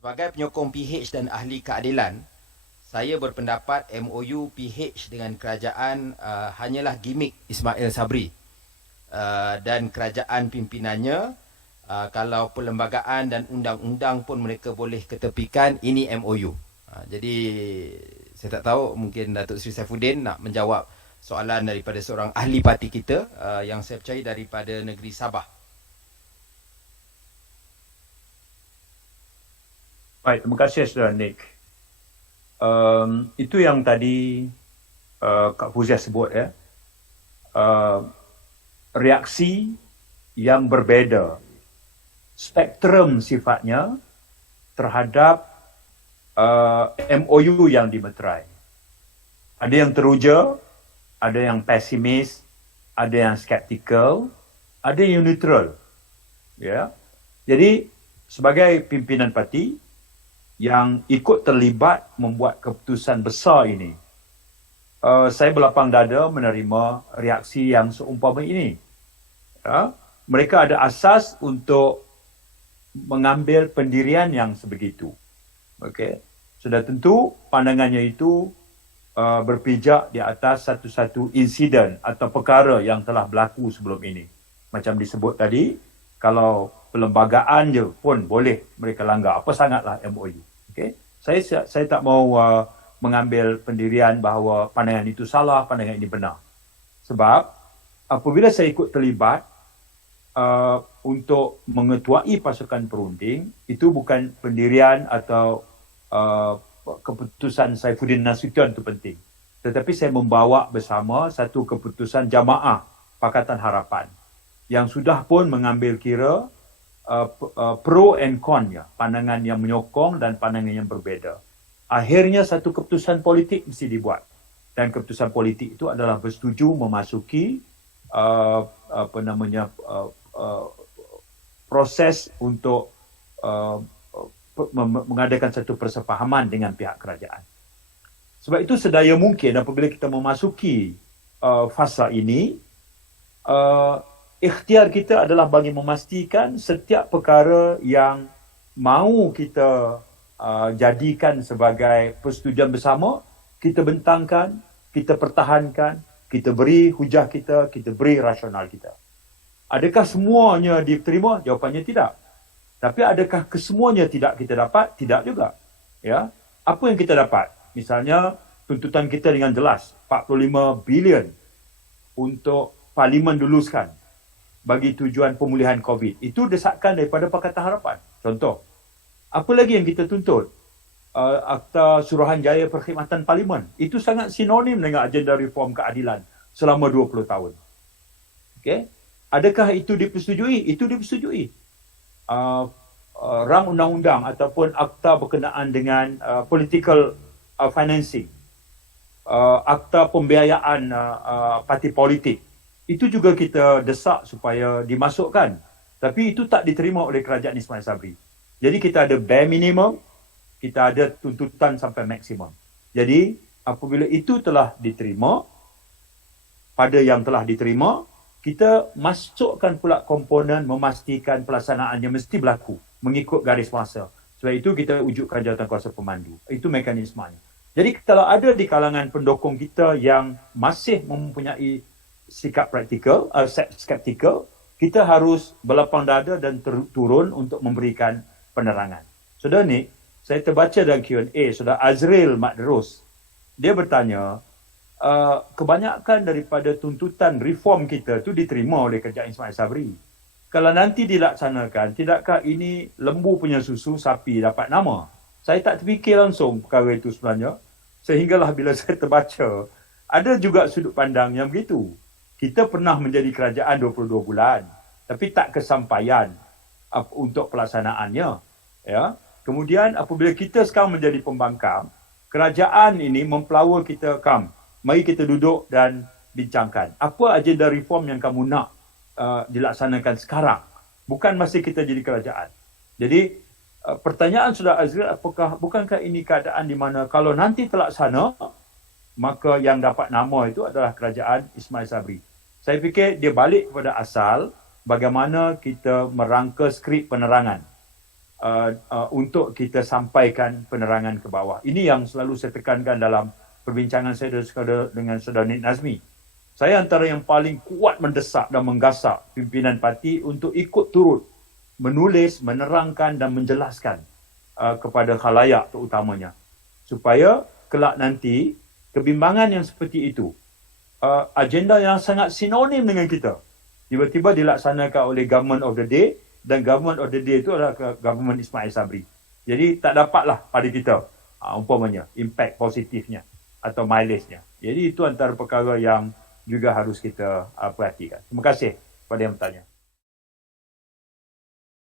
Sebagai penyokong PH dan ahli keadilan, saya berpendapat MOU PH dengan kerajaan hanyalah gimmick Ismail Sabri dan kerajaan pimpinannya. Kalau perlembagaan dan undang-undang pun mereka boleh ketepikan, ini MOU. Jadi saya tak tahu, mungkin Datuk Seri Saifuddin nak menjawab soalan daripada seorang ahli parti kita yang saya percaya daripada negeri Sabah. Baik, terima kasih Saudara Nick. Itu yang tadi Kak Fuzia sebut ya. Reaksi yang berbeza, spektrum sifatnya terhadap MOU yang dimeterai. Ada yang teruja, ada yang pesimis, ada yang skeptikal, ada yang neutral. Ya. Jadi sebagai pimpinan parti yang ikut terlibat membuat keputusan besar ini, saya berlapang dada menerima reaksi yang seumpama ini. Ya, mereka ada asas untuk mengambil pendirian yang sebegitu. Okay. Sudah tentu pandangannya itu berpijak di atas satu-satu insiden atau perkara yang telah berlaku sebelum ini. Macam disebut tadi, kalau perlembagaan je pun boleh mereka langgar. Apa sangatlah MOU. Okay. Saya tak mau mengambil pendirian bahawa pandangan itu salah, pandangan ini benar. Sebab apabila saya ikut terlibat untuk mengetuai pasukan perunding, itu bukan pendirian atau keputusan Saifuddin Nasution itu penting. Tetapi saya membawa bersama satu keputusan jamaah Pakatan Harapan yang sudah pun mengambil kira pro and con, ya, pandangan yang menyokong dan pandangan yang berbeza. Akhirnya satu keputusan politik mesti dibuat, dan keputusan politik itu adalah bersetuju memasuki proses untuk mengadakan satu persefahaman dengan pihak kerajaan. Sebab itu sedaya mungkin apabila kita memasuki fasa ini, ikhtiar kita adalah bagi memastikan setiap perkara yang mahu kita jadikan sebagai persetujuan bersama, kita bentangkan, kita pertahankan, kita beri hujah kita, kita beri rasional kita. Adakah semuanya diterima? Jawapannya tidak. Tapi adakah kesemuanya tidak kita dapat? Tidak juga. Ya. Apa yang kita dapat? Misalnya, tuntutan kita dengan jelas, 45 bilion untuk Parlimen luluskan bagi tujuan pemulihan COVID. Itu desakan daripada Pakatan Harapan. Contoh, apa lagi yang kita tuntut? Akta Suruhanjaya Perkhidmatan Parlimen. Itu sangat sinonim dengan agenda reform keadilan selama 20 tahun. Okay? Adakah itu dipersetujui? Itu dipersetujui. Rang undang-undang ataupun akta berkenaan dengan political financing, akta pembiayaan parti politik, itu juga kita desak supaya dimasukkan. Tapi itu tak diterima oleh kerajaan Ismail Sabri. Jadi kita ada bare minimum, kita ada tuntutan sampai maksimum. Jadi apabila itu telah diterima, pada yang telah diterima, kita masukkan pula komponen memastikan pelaksanaannya mesti berlaku mengikut garis masa. Sebab itu kita wujudkan jawatankuasa pemandu. Itu mekanismenya. Jadi kalau ada di kalangan pendukung kita yang masih mempunyai sikap praktikal, skeptikal, kita harus berlapang dada dan turun untuk memberikan penerangan. Saudara ni, saya terbaca dalam Q&A, Saudara Azril Makderus, dia bertanya, kebanyakan daripada tuntutan reform kita tu diterima oleh kerajaan Ismail Sabri. Kalau nanti dilaksanakan, tidakkah ini lembu punya susu, sapi dapat nama? Saya tak terfikir langsung perkara itu sebenarnya. Sehinggalah bila saya terbaca, ada juga sudut pandang yang begitu. Kita pernah menjadi kerajaan 22 bulan, tapi tak kesampaian untuk pelaksanaannya. Ya. Kemudian apabila kita sekarang menjadi pembangkang, kerajaan ini mempelawa kita, mari kita duduk dan bincangkan. Apa agenda reform yang kamu nak dilaksanakan sekarang? Bukan masa kita jadi kerajaan. Jadi pertanyaan Saudara Azril, bukankah ini keadaan di mana kalau nanti terlaksana, maka yang dapat nama itu adalah kerajaan Ismail Sabri. Saya fikir dia balik kepada asal bagaimana kita merangka skrip penerangan. untuk kita sampaikan penerangan ke bawah. Ini yang selalu saya tekankan dalam perbincangan saya dengan Saudara Nik Nazmi. Saya antara yang paling kuat mendesak dan menggasak pimpinan parti untuk ikut turut menulis, menerangkan dan menjelaskan kepada khalayak terutamanya. Supaya kelak nanti kebimbangan yang seperti itu, agenda yang sangat sinonim dengan kita, tiba-tiba dilaksanakan oleh Government of the Day, dan Government of the Day itu adalah Government Ismail Sabri. Jadi tak dapatlah pada kita umpamanya impact positifnya atau mileage-nya. Jadi itu antara perkara yang juga harus kita perhatikan. Terima kasih kepada yang bertanya.